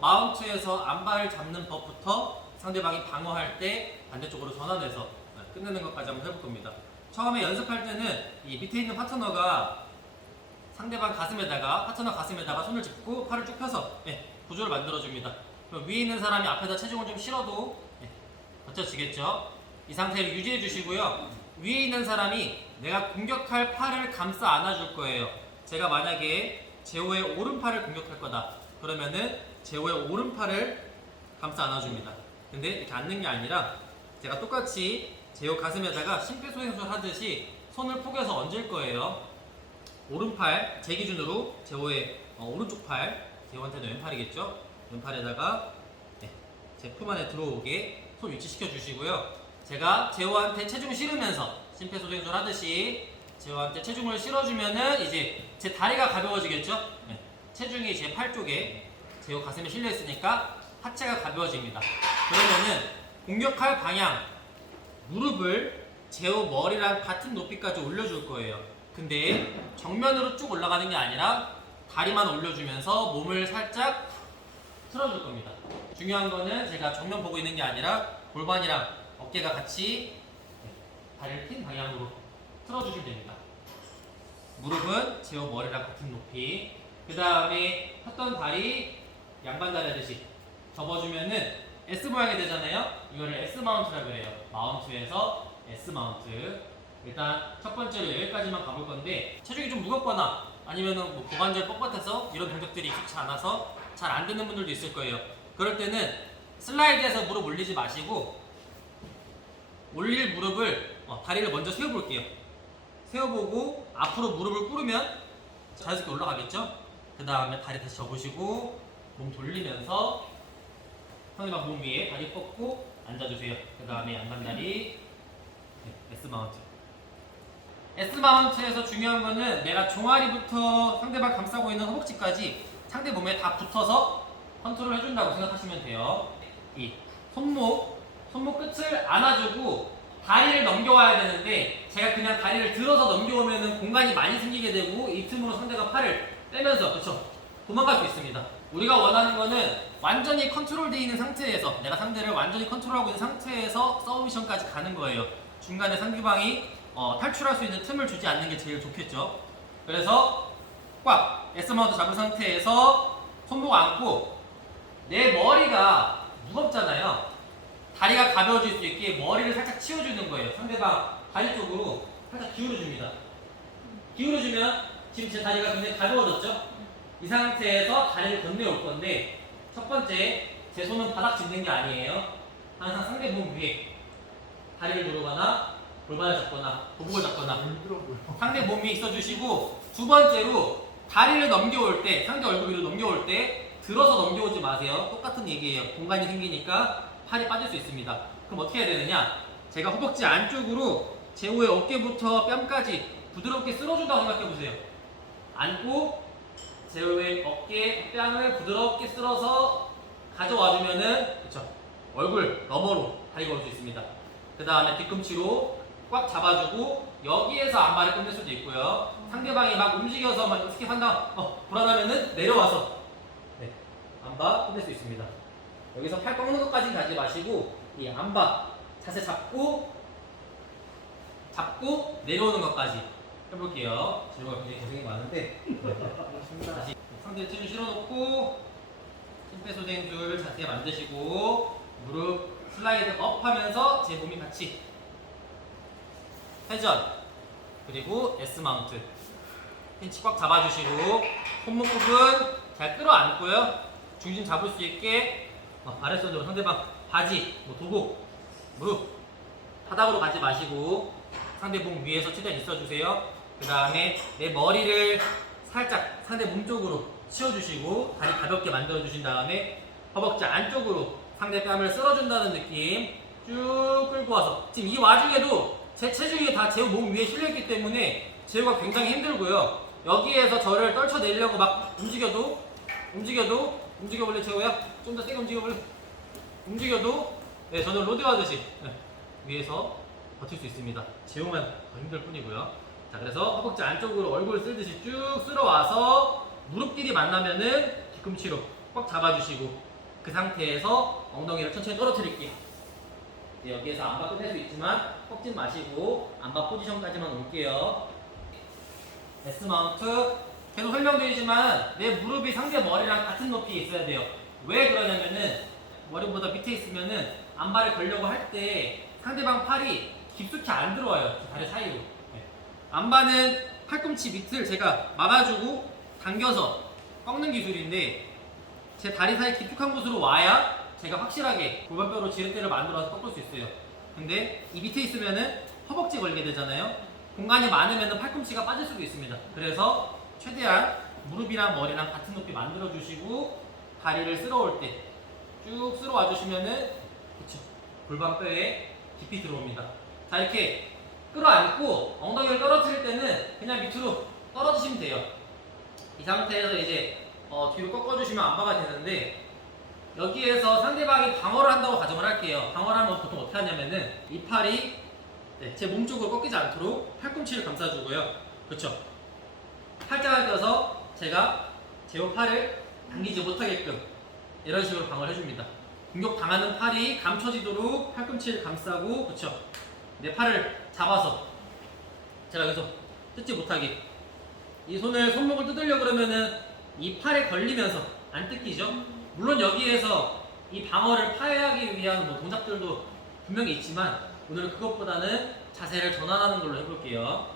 마운트에서 안발을 잡는 법부터 상대방이 방어할 때 반대쪽으로 전환해서 끝내는 것까지 한번 해볼 겁니다. 처음에 연습할 때는 이 밑에 있는 파트너가 상대방 가슴에다가 파트너 가슴에다가 손을 짚고 팔을 쭉 펴서 구조를 만들어줍니다. 그럼 위에 있는 사람이 앞에다 체중을 좀 실어도 버텨지겠죠. 이 상태를 유지해 주시고요. 위에 있는 사람이 내가 공격할 팔을 감싸 안아줄 거예요. 제가 만약에 제호의 오른팔을 공격할 거다 그러면은 제호의 오른팔을 감싸 안아줍니다. 근데 이렇게 앉는 게 아니라 제가 똑같이 제호 가슴에다가 심폐소생술 하듯이 손을 포개서 얹을 거예요. 오른팔 제 기준으로 제호의 오른쪽 팔, 제호한테는 왼팔이겠죠. 왼팔에다가 제 품 안에 들어오게 손 위치시켜 주시고요. 제가 제호한테 체중 실으면서 심폐소생술 하듯이 제호한테 체중을 실어주면은 이제 제 다리가 가벼워지겠죠. 체중이 제 팔 쪽에 제호 가슴에 실려 있으니까 하체가 가벼워집니다. 그러면은 공격할 방향 무릎을 제호 머리랑 같은 높이까지 올려줄 거예요. 근데 정면으로 쭉 올라가는 게 아니라 다리만 올려주면서 몸을 살짝 틀어줄 겁니다. 중요한 거는 제가 정면 보고 있는 게 아니라 골반이랑 어깨가 같이 다리를 핀 방향으로 틀어주시면 됩니다. 무릎은 제호 머리랑 같은 높이. 그 다음에 폈던 다리 양반 다리 하듯이 접어주면은 S 모양이 되잖아요. 이거를 S 마운트라고 해요. 마운트에서 S 마운트. 일단 첫 번째로 여기까지만 가볼 건데 체중이 좀 무겁거나 아니면은 뭐 고관절 뻣뻣해서 이런 동작들이 익숙치 않아서 잘 안 되는 분들도 있을 거예요. 그럴 때는 슬라이드해서 무릎 올리지 마시고 올릴 무릎을 다리를 먼저 세워볼게요. 세워보고 앞으로 무릎을 꿇으면 자연스럽게 올라가겠죠? 그 다음에 다리 다시 접으시고 몸 돌리면서 상대방 몸 위에 다리 뻗고 앉아주세요. 그 다음에 양반다리 S 마운트. S 마운트에서 중요한 거는 내가 종아리부터 상대방 감싸고 있는 허벅지까지 상대 몸에 다 붙어서 컨트롤 해준다고 생각하시면 돼요. 이 손목 끝을 안아주고 다리를 넘겨와야 되는데 제가 그냥 다리를 들어서 넘겨오면 공간이 많이 생기게 되고 이 틈으로 상대가 팔을 빼면서 그쵸? 도망갈 수 있습니다. 우리가 원하는 거는 완전히 컨트롤되어 있는 상태에서 내가 상대를 완전히 컨트롤하고 있는 상태에서 서브미션까지 가는 거예요. 중간에 상대방이 탈출할 수 있는 틈을 주지 않는 게 제일 좋겠죠. 그래서 꽉 S마운트 잡은 상태에서 손목 안고 내 머리가 무겁잖아요. 다리가 가벼워질 수 있게 머리를 살짝 치워주는 거예요. 상대방 다리 쪽으로 살짝 기울여줍니다. 기울여주면 지금 제 다리가 굉장히 가벼워졌죠? 이 상태에서 다리를 건네올 건데 첫 번째, 제 손은 바닥 짚는 게 아니에요. 항상 상대 몸 위에 다리를 누르거나 골반을 잡거나 보복을 잡거나 상대 몸 위에 있어주시고 두 번째로 다리를 넘겨올 때 상대 얼굴 위로 넘겨올 때 들어서 넘겨오지 마세요. 똑같은 얘기예요. 공간이 생기니까 팔이 빠질 수 있습니다. 그럼 어떻게 해야 되느냐? 제가 허벅지 안쪽으로 제호의 어깨부터 뺨까지 부드럽게 쓸어준다고 생각해보세요. 안고 제호의 어깨, 뺨을 부드럽게 쓸어서 가져와주면은 그쵸? 얼굴 너머로 다리가 올 수 있습니다. 그 다음에 뒤꿈치로 꽉 잡아주고 여기에서 안발을 끝낼 수도 있고요. 상대방이 막 움직여서 막 스킵한다 불안하면은 내려와서 안바 끝낼 수 있습니다. 여기서 팔 꺾는 것까지는 가지 마시고 이 안바 자세 잡고 내려오는 것까지 해볼게요. 재료가 굉장히 고생이 많은데 다시 상대 체중 실어놓고 심폐소생술 자세 만드시고 무릎 슬라이드 업 하면서 제 몸이 같이 회전 그리고 S 마운트 핀치 꽉 잡아주시고 손목 부분 잘 끌어안고요. 중심 잡을 수 있게 아랫손으로 상대방 바지, 도복, 무릎 바닥으로 가지 마시고 상대 몸 위에서 최대한 있어주세요. 그 다음에 내 머리를 살짝 상대 몸 쪽으로 치워주시고 다리 가볍게 만들어주신 다음에 허벅지 안쪽으로 상대 뺨을 쓸어준다는 느낌 쭉 끌고 와서 지금 이 와중에도 제 체중이 다 제호 몸 위에 실려있기 때문에 제호가 굉장히 힘들고요. 여기에서 저를 떨쳐내려고 막 움직여볼래 제호야? 좀 더 세게 움직여볼래? 움직여도 저는 로드 하듯이 위에서 버틸 수 있습니다. 제호만 더 힘들 뿐이고요. 자, 그래서 허벅지 안쪽으로 얼굴 쓸듯이 쭉 쓸어와서 무릎끼리 만나면은 뒤꿈치로 꽉 잡아주시고 그 상태에서 엉덩이를 천천히 떨어뜨릴게요. 여기에서 안바 끝낼 수 있지만 꺾지 마시고 안바 포지션까지만 올게요. S 마운트 계속 설명드리지만 내 무릎이 상대 머리랑 같은 높이에 있어야 돼요. 왜 그러냐면은 머리보다 밑에 있으면은 안바를 걸려고 할 때 상대방 팔이 깊숙이 안 들어와요. 다리 사이로. 안바는 팔꿈치 밑을 제가 막아주고 당겨서 꺾는 기술인데 제 다리 사이 깊숙한 곳으로 와야 제가 확실하게 골반뼈로 지렛대를 만들어서 꺾을 수 있어요. 근데 이 밑에 있으면은 허벅지 걸게 되잖아요. 공간이 많으면 팔꿈치가 빠질 수도 있습니다. 그래서 최대한 무릎이랑 머리랑 같은 높이 만들어 주시고 다리를 쓸어올 때 쭉 쓸어와 주시면은 그쵸, 골반뼈에 깊이 들어옵니다. 자, 이렇게 끌어안고 엉덩이를 떨어뜨릴 때는 그냥 밑으로 떨어지시면 돼요. 이 상태에서 이제 뒤로 꺾어주시면 안바가 되는데 여기에서 상대방이 방어를 한다고 가정을 할게요. 방어를 하면 보통 어떻게 하냐면은 이 팔이 제 몸 쪽으로 꺾이지 않도록 팔꿈치를 감싸주고요. 그렇죠? 팔짱을 껴서 제가 제 팔을 당기지 못하게끔 이런 식으로 방어를 해줍니다. 공격 당하는 팔이 감춰지도록 팔꿈치를 감싸고, 그렇죠? 내 팔을 잡아서 제가 여기서 뜯지 못하게 이 손목을 뜯으려고 그러면은 이 팔에 걸리면서 안 뜯기죠? 물론 여기에서 이 방어를 파해하기 위한 동작들도 분명히 있지만 오늘은 그것보다는 자세를 전환하는 걸로 해볼게요.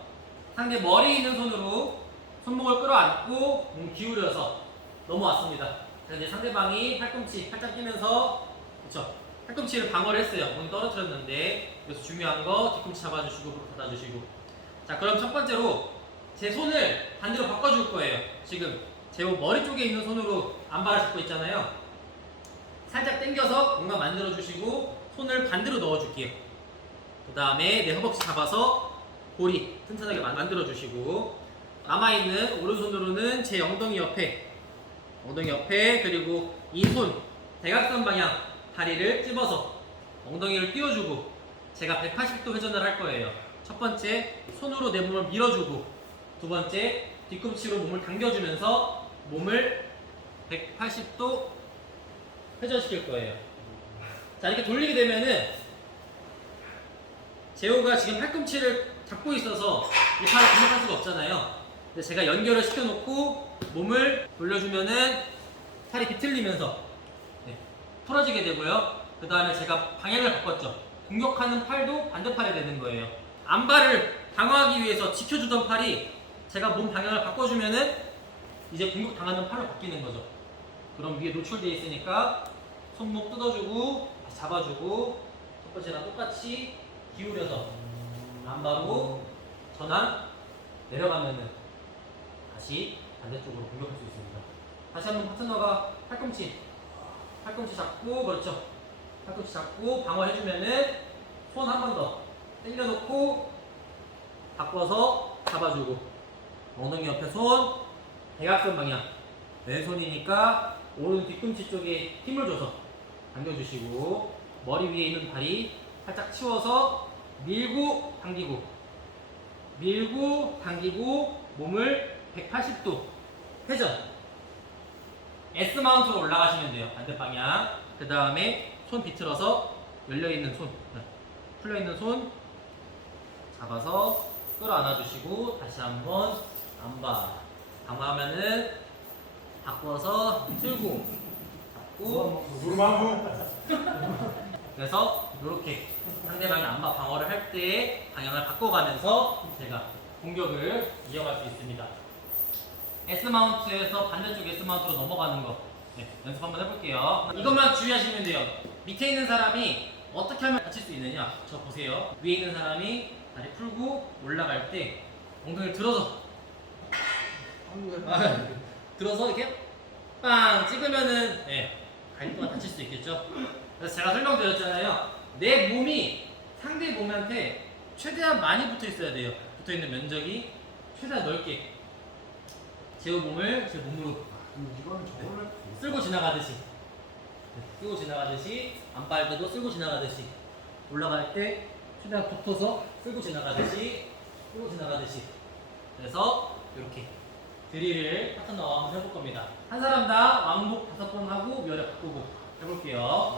상대 머리에 있는 손으로 손목을 끌어안고 몸 기울여서 넘어왔습니다. 자, 이제 상대방이 팔꿈치 팔짱 끼면서 그쵸? 팔꿈치를 방어를 했어요. 몸 떨어뜨렸는데 여기서 중요한 거 뒤꿈치 잡아주시고 무릎 닫아주시고. 자, 그럼 첫 번째로 제 손을 반대로 바꿔줄 거예요. 지금 제 머리 쪽에 있는 손으로 안바를 잡고 있잖아요. 살짝 당겨서 공간 만들어주시고 손을 반대로 넣어줄게요. 그 다음에 내 허벅지 잡아서 고리 튼튼하게 만들어주시고 남아있는 오른손으로는 제 엉덩이 옆에 그리고 이 손 대각선 방향 다리를 찝어서 엉덩이를 띄워주고 제가 180도 회전을 할 거예요. 첫 번째 손으로 내 몸을 밀어주고 두 번째 뒤꿈치로 몸을 당겨주면서 몸을 180도 회전시킬 거예요. 자, 이렇게 돌리게 되면은 제호가 지금 팔꿈치를 잡고 있어서 이 팔을 공격할 수가 없잖아요. 근데 제가 연결을 시켜놓고 몸을 돌려주면은 팔이 비틀리면서 풀어지게 되고요. 그 다음에 제가 방향을 바꿨죠. 공격하는 팔도 반대팔이 되는 거예요. 안바를 방어하기 위해서 지켜주던 팔이 제가 몸 방향을 바꿔주면은 이제 공격 당하는 팔로 바뀌는 거죠. 그럼 위에 노출되어 있으니까 손목 뜯어주고 다시 잡아주고 첫 번째랑 똑같이 기울여서 안바로 전환 내려가면은 다시 반대쪽으로 공격할 수 있습니다. 다시 한번 파트너가 팔꿈치 잡고 그렇죠. 팔꿈치 잡고 방어해주면은 손 한 번 더 당겨놓고 바꿔서 잡아주고 엉덩이 옆에 손 대각선 방향 왼손이니까 오른 뒤꿈치 쪽에 힘을 줘서 당겨주시고 머리 위에 있는 다리 살짝 치워서 밀고 당기고 몸을 180도 회전 S 마운트로 올라가시면 돼요. 반대 방향. 그 다음에 손 비틀어서 열려있는 손 풀려있는 손 잡아서 끌어안아주시고 다시 한번 안바 방어하면은 바꿔서 들고 잡고 그래서 이렇게 상대방이 안바 방어를 할 때 방향을 바꿔가면서 제가 공격을 이어갈 수 있습니다. S 마운트에서 반대쪽 S 마운트로 넘어가는 거 연습 한번 해볼게요. 이것만 주의하시면 돼요. 밑에 있는 사람이 어떻게 하면 다칠 수 있느냐 저 보세요. 위에 있는 사람이 다리 풀고 올라갈 때 엉덩이를 들어서 이렇게 빵 찍으면은 다리 또한 다칠 수 있겠죠. 그래서 제가 설명드렸잖아요. 내 몸이 상대 몸한테 최대한 많이 붙어 있어야 돼요. 붙어 있는 면적이 최대한 넓게 제 몸을 제 몸으로 쓸고 지나가듯이 안바할 때도 쓸고 지나가듯이 올라갈 때 최대한 붙어서 쓸고 지나가듯이 그래서 이렇게 드릴을 파트너와 한번 해볼 겁니다. 한 사람당 왕복 5번 하고 위아래 바꾸고 해볼게요.